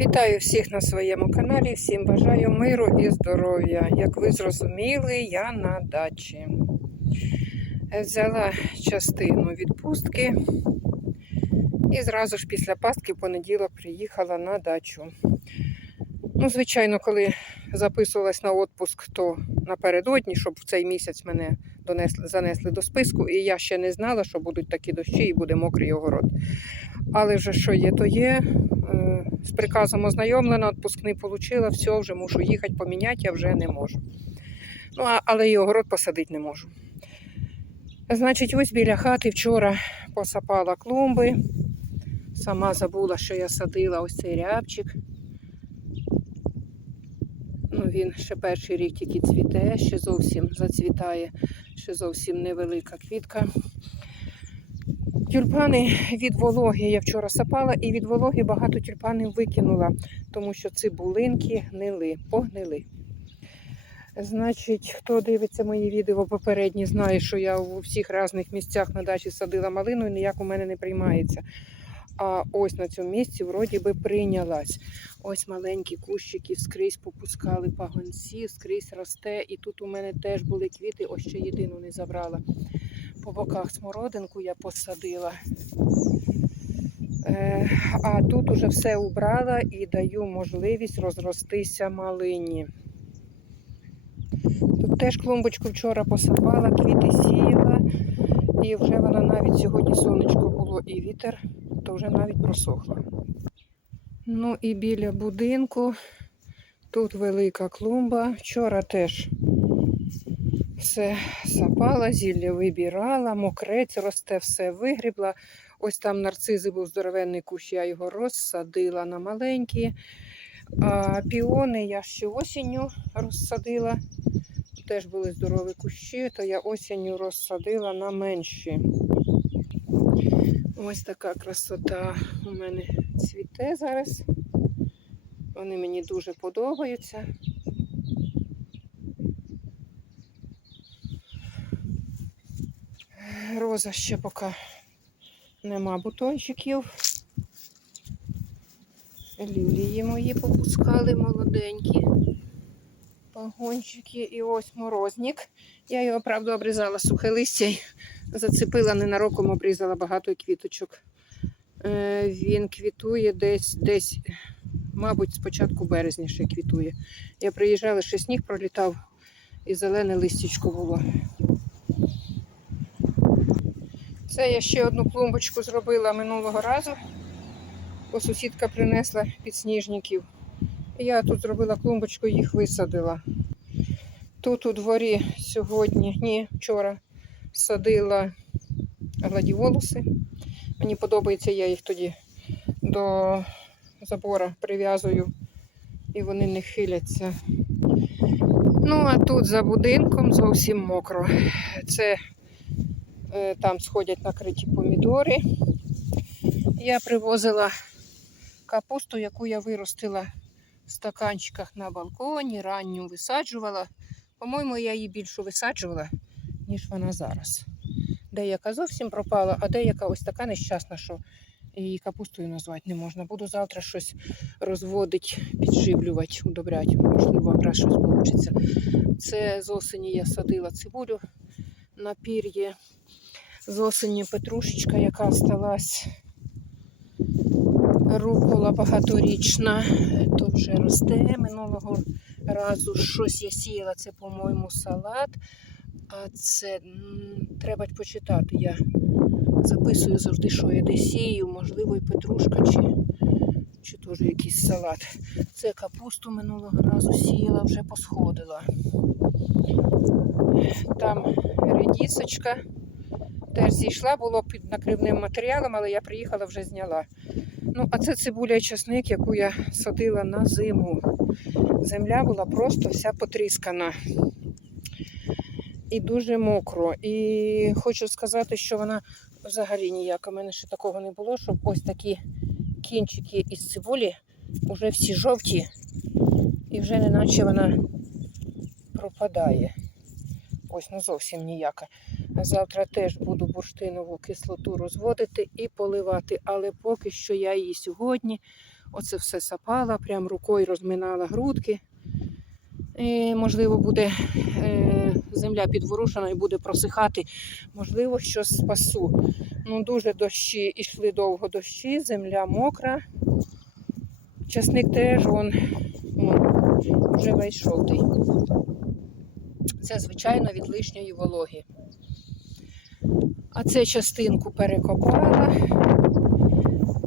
Вітаю всіх на своєму каналі. Всім бажаю миру і здоров'я. Як ви зрозуміли, я на дачі. Взяла частину відпустки і зразу ж після пастки в понеділок приїхала на дачу. Ну, звичайно, коли записувалась на відпуск, то напередодні, щоб в цей місяць мене донесли, занесли до списку, і я ще не знала, що будуть такі дощі і буде мокрий огород. Але вже що є, то є. З приказом ознайомлена, відпуск не отримала, все, вже мушу їхати поміняти, я вже не можу. Ну, але і огород посадити не можу. Значить, ось біля хати вчора посапала клумби. Сама забула, що я садила ось цей рябчик. Ну, він ще перший рік тільки цвіте, ще зовсім зацвітає, ще зовсім невелика квітка. Тюльпани від вологи я вчора сапала, і від вологи багато тюльпанів викинула, тому що цибулинки гнили, погнили. Значить, хто дивиться мої відео попередні, знає, що я у всіх різних місцях на дачі садила малину і ніяк у мене не приймається. А ось на цьому місці вроді би прийнялась. Ось маленькі кущики скрізь попускали пагонці, скрізь росте. І тут у мене теж були квіти, ось ще єдину не забрала. По боках смородинку я посадила. Е, а тут уже все убрала і даю можливість розростися малині. Тут теж клумбочку вчора посапала, квіти сіяла, і вже вона навіть сьогодні сонечко було і вітер, то вже навіть просохла. Ну і біля будинку тут велика клумба. Вчора теж все сапала, зілля вибирала, мокрець росте, все вигрібла. Ось там нарцизи був здоровенний кущ, я його розсадила на маленькі. А піони я ще осінню розсадила. Теж були здорові кущі, то я осінню розсадила на менші. Ось така красота у мене цвіте зараз. Вони мені дуже подобаються. Роза ще поки нема бутончиків. Лілії мої попускали молоденькі пагончики. І ось морозник. Я його, правда, обрізала сухе листя і зацепила ненароком, обрізала багато квіточок. Е, Він квітує десь, десь, мабуть, з початку березня ще квітує. Я приїжджала, ще сніг пролітав і зелене листячко було. Це я ще одну клумбочку зробила минулого разу, бо сусідка принесла підсніжників. І я тут зробила клумбочку, і їх висадила. Тут у дворі сьогодні, ні, вчора садила гладіолуси. Мені подобається, я їх тоді до забора прив'язую і вони не хиляться. Ну, а тут за будинком зовсім мокро. Це там сходять накриті помідори. Я привозила капусту, яку я виростила в стаканчиках на балконі, ранню висаджувала. По-моєму, я її більше висаджувала, ніж вона зараз. Деяка зовсім пропала, а деяка ось така нещасна, що її капустою назвати не можна. Буду завтра щось розводити, підживлювати, удобряти. Можливо, якраз щось вийде. Це з осені я садила цибулю на пір'ї. З осені петрушечка, яка сталась рукола багаторічна, то вже росте. Минулого разу щось я сіяла, це, по-моєму, салат. А це треба почитати. Я записую завжди, що я де сію, можливо, і петрушка, чи, чи теж якийсь салат. Це капусту минулого разу сіяла, вже посходила. Там редісочка теж зійшла, було під накривним матеріалом, але я приїхала, вже зняла. Ну, а це цибуля і часник, яку я садила на зиму. Земля була просто вся потріскана. І дуже мокро. І хочу сказати, що вона взагалі ніяка. У мене ще такого не було, щоб ось такі кінчики із цибулі вже всі жовті, і вже неначе вона пропадає. Ось ну зовсім ніяка. Завтра теж буду бурштинову кислоту розводити і поливати, але поки що я її сьогодні оце все сапала, прям рукою розминала грудки. І, можливо, буде е, земля підворушена і буде просихати. Можливо, що спасу. Ну, дуже дощі, ішли довго дощі, земля мокра. Часник теж он, он вже весь жовтий. Це, звичайно, від лишньої вологи. А це частинку перекопала.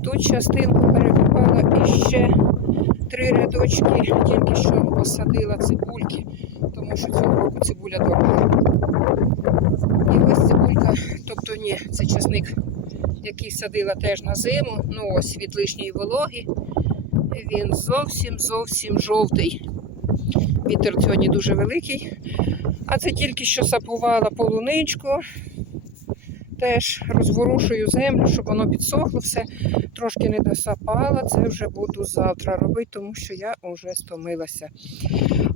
Тут частинку перекопала і ще три рядочки, тільки що посадила цибульки, тому що цього року цибуля дорога. І ось цибулька, тобто ні, це часник, який садила теж на зиму. Ну ось від лишньої вологи. Він зовсім зовсім жовтий. Вітер сьогодні дуже великий. А це тільки що сапувала полуничку. Теж розворушую землю, щоб воно підсохло все. Трошки не досапала. Це вже буду завтра робити, тому що я вже стомилася.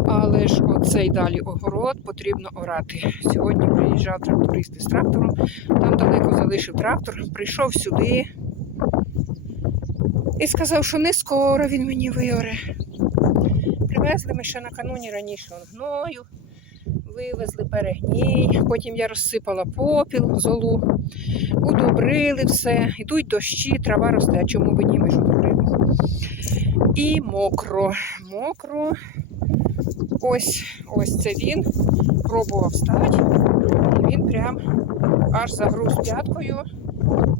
Але ж оцей далі огород потрібно орати. Сьогодні приїжджав тракторист із трактором, там далеко залишив трактор, прийшов сюди і сказав, що не скоро він мені виоре. Привезли ми ще накануні раніше он гною, вивезли перегній, потім я розсипала попіл, золу, удобрили все, йдуть дощі, трава росте, а чому б ні, ми ж удобрили. І мокро, мокро. Ось ось це він пробував стати. І він прям аж загруз п'яткою.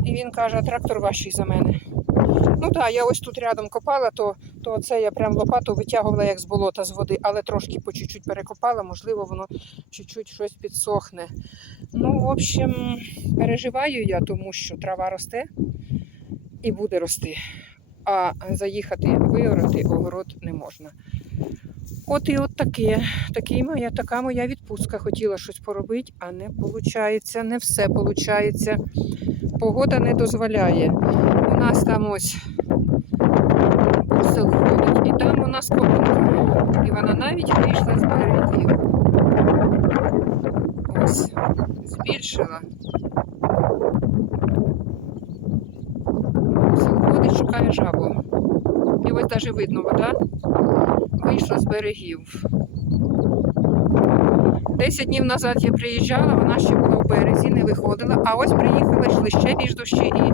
І він каже, трактор важчий за мене. Ну так, я ось тут рядом копала, то, то це я прям лопату витягувала як з болота з води, але трошки по чуть-чуть перекопала, можливо, воно чуть-чуть щось підсохне. Ну, в общем, переживаю я, тому що трава росте і буде рости. А заїхати виорати огород не можна. От і от таке. Такий моя, така моя відпустка. Хотіла щось поробити, а не виходить. Не все виходить. Погода не дозволяє. Нас там ось бусел ходить, і там у нас копанка. І вона навіть вийшла з берегів. Ось, збільшила. Бусел ходить, шукає жабу. І ось навіть видно вода вийшла з берегів. Десять днів назад я приїжджала, вона ще була в березі, не виходила, а ось приїхала, йшли ще більш дощі і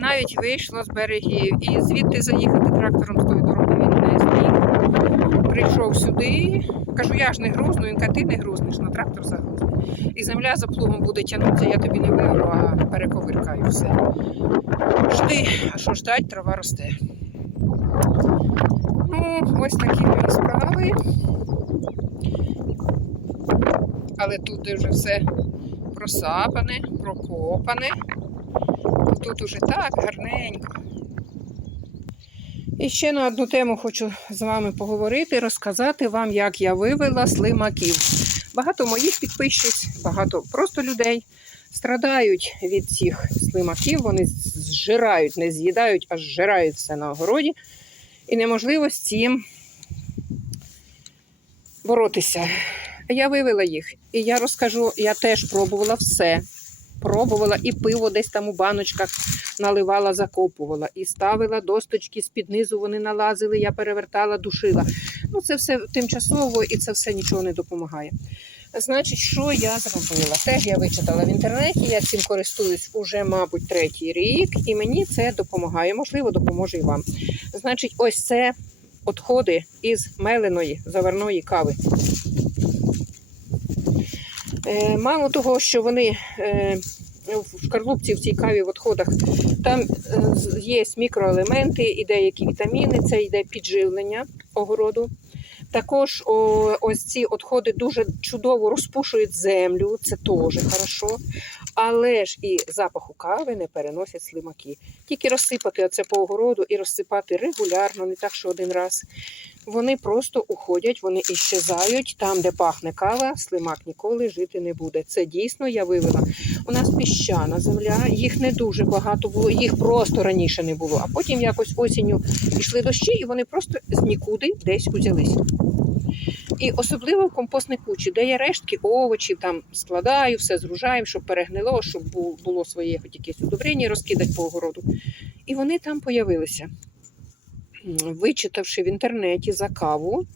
навіть вийшло з берегів. І звідти заїхати трактором з тої дороги він не зміг. Прийшов сюди, кажу, я ж не грузну, він каже, ти не грузнеш, на трактор загрузний. І земля за плугом буде тягнутися, я тобі не виру, а перековиркаю все. Жди, а що ждать, трава росте. Ну, ось такі мої справи. Але тут вже все просапане, прокопане. Тут уже так гарненько. І ще на одну тему хочу з вами поговорити, розказати вам, як я вивела слимаків. Багато моїх підписчиць, багато просто людей страдають від цих слимаків. Вони зжирають, не з'їдають, а зжирають все на огороді. І неможливо з цим боротися. Я вивела їх. І я розкажу, я теж пробувала все. Пробувала і пиво десь там у баночках наливала, закопувала, і ставила досточки з-під низу, вони налазили, я перевертала, душила. Ну, це все тимчасово і це все нічого не допомагає. Значить, що я зробила? Теж я вичитала в інтернеті, я цим користуюсь уже, мабуть, третій рік, і мені це допомагає. Можливо, допоможе і вам. Значить, ось це відходи із меленої заварної кави. Е, Мало того, що вони е, в шкарлупці в цій каві в відходах, там е, є мікроелементи і деякі вітаміни, це йде підживлення огороду. Також ось ці відходи дуже чудово розпушують землю, це теж хорошо. Але ж і запаху кави не переносять слимаки. Тільки розсипати оце по огороду і розсипати регулярно, не так, що один раз. Вони просто уходять, вони іщезають. Там, де пахне кава, слимак ніколи жити не буде. Це дійсно я вивела. У нас піщана земля, їх не дуже багато було, їх просто раніше не було. А потім якось осінню пішли дощі, і вони просто з нікуди десь узялись. І особливо в компостній кучі, де я рештки овочів там складаю, все згружаю, щоб перегнило, щоб було своє хоч якесь удобрення розкидати по огороду. І вони там появилися. Вичитавши в інтернеті за каву,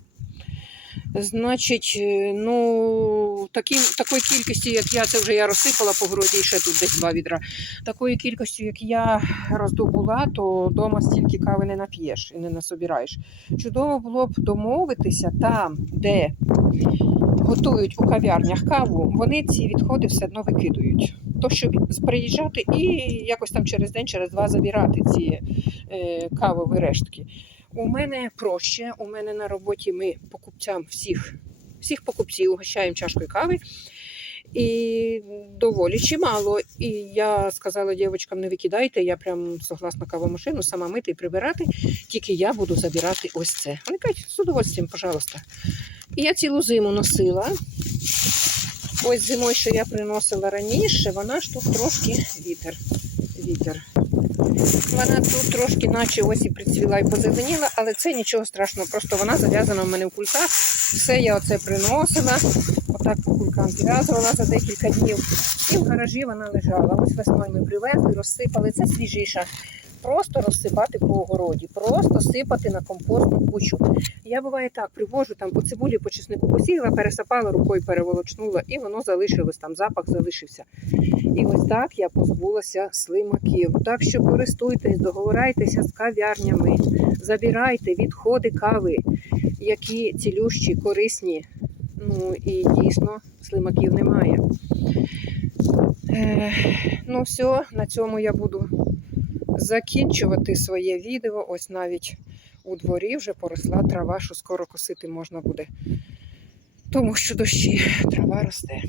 Значить, е, ну, такі, такої кількості, як я, це вже я розсипала по городі ще тут десь два відра. Такої кількості, як я роздобула, то вдома стільки кави не нап'єш і не насобираєш. Чудово було б домовитися там, де готують у кав'ярнях каву, вони ці відходи все одно викидують. То, щоб приїжджати і якось там через день, через два забирати ці е, кавові рештки. У мене проще. У мене на роботі ми покупцям всіх, всіх покупців угощаємо чашкою кави. І доволі чимало. І я сказала дівчатам, не викидайте, я прям согласна кавомашину сама мити і прибирати, тільки я буду забирати ось це. Вони кажуть, з удовольствием, пожалуйста. І я цілу зиму носила. Ось зимою, що я приносила раніше, вона ж тут трошки вітер. Вітер. Вона тут трошки, наче ось і прицвіла і позеленіла, але це нічого страшного. Просто вона зав'язана в мене в кульках. Все я оце приносила, отак по кулькам зв'язувала за декілька днів. І в гаражі вона лежала. Ось весною ми привезли, розсипали. Це свіжіша. Просто розсипати по огороді, просто сипати на компостну кучу. Я буває так, привожу там по цибулі, по чеснику посіяла, пересипала рукою, переволочнула, і воно залишилось там, запах залишився. І ось так я позбулася слимаків. Так що користуйтесь, договорайтеся з кав'ярнями, забирайте відходи кави, які цілющі, корисні. Ну і дійсно слимаків немає. Е, ну все, на цьому я буду закінчувати своє відео. Ось навіть у дворі вже поросла трава, що скоро косити можна буде. Тому що дощі трава росте.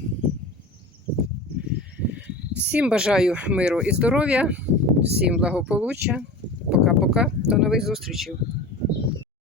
Всім бажаю миру і здоров'я, всім благополуччя. Пока-пока. До нових зустрічей.